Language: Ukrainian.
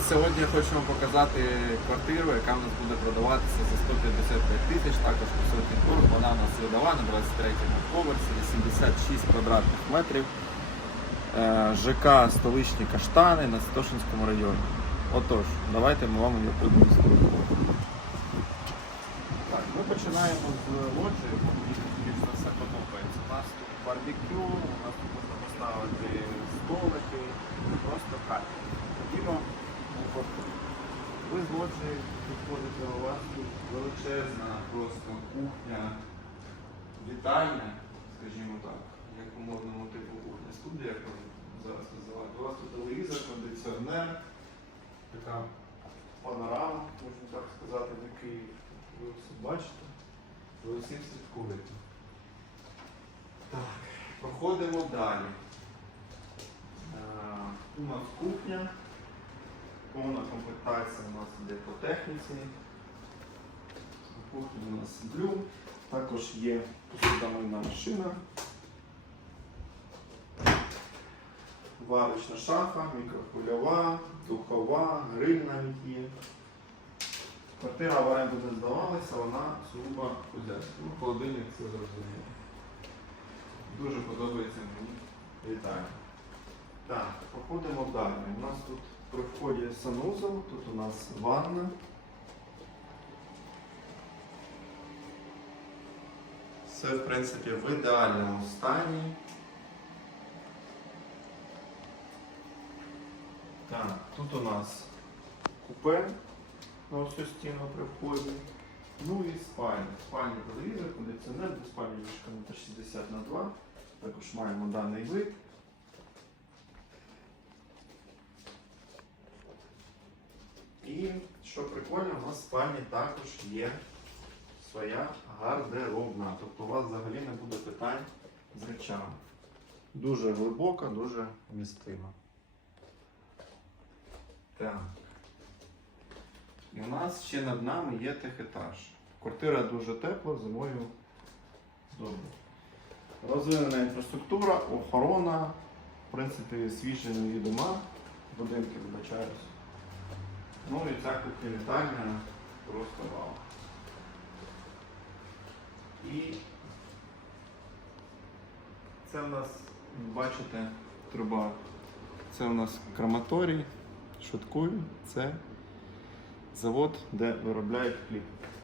Сьогодні я хочу вам показати квартиру, яка в нас буде продаватися за 155 тисяч, також сотні тур. Вона у нас видава на 23-му поверсі, 86 квадратних метрів. Е, ЖК Столичні Каштани на Святошинському районі. Отож, давайте ми вам її продемонструємо. Так, ми починаємо з лоджії, бо мені тут більш за все подобається. У нас тут барбекю, у нас тут можна поставити столики, просто кайф. Ходімо на квартиру. Лоджії підходите, у вас тут величезна просто кухня, вітальня, скажімо так, як у модному типу кухня студія, як зараз називають. У вас тут телевізор, кондиціонер, така панорама, можна так сказати, на Київ. Ви все бачите, ви всім слідкуєте. Так, проходимо далі. Е, У нас кухня. Повна комплектація у нас йде по техніці. Кухні у нас блю. Також є посудомийна машина. Варочна шафа, мікрохвильова, духова, гриль навіть є. Квартира в оренду не здавалася, вона сугубо худяйська. Ну, холодильник це зрозуміло. Дуже подобається мені. Вітаю. Так, проходимо далі. У нас тут при вході санузел, тут у нас ванна. Все, в принципі, в ідеальному стані. Так, тут у нас купе на всю стіну при вході. Ну і спальня. Спальня телевізор, кондиціонер, двоспальня ліжка метр 60 на 2. Також маємо даний вид. І що прикольно, у нас в спальні також є своя гардеробна. Тобто у вас взагалі не буде питань з речами. Дуже глибока, дуже вмістима. Так. І у нас ще над нами є техетаж. Квартира дуже тепла, зимою добре. Розвинена інфраструктура, охорона, в принципі, свіжі нові дома, будинки вибачаюсь. Ну і ця кухня вітальня просто вау. І це у нас, бачите, труба. Це у нас краматорій, шуткую, це завод, де виробляють хліб.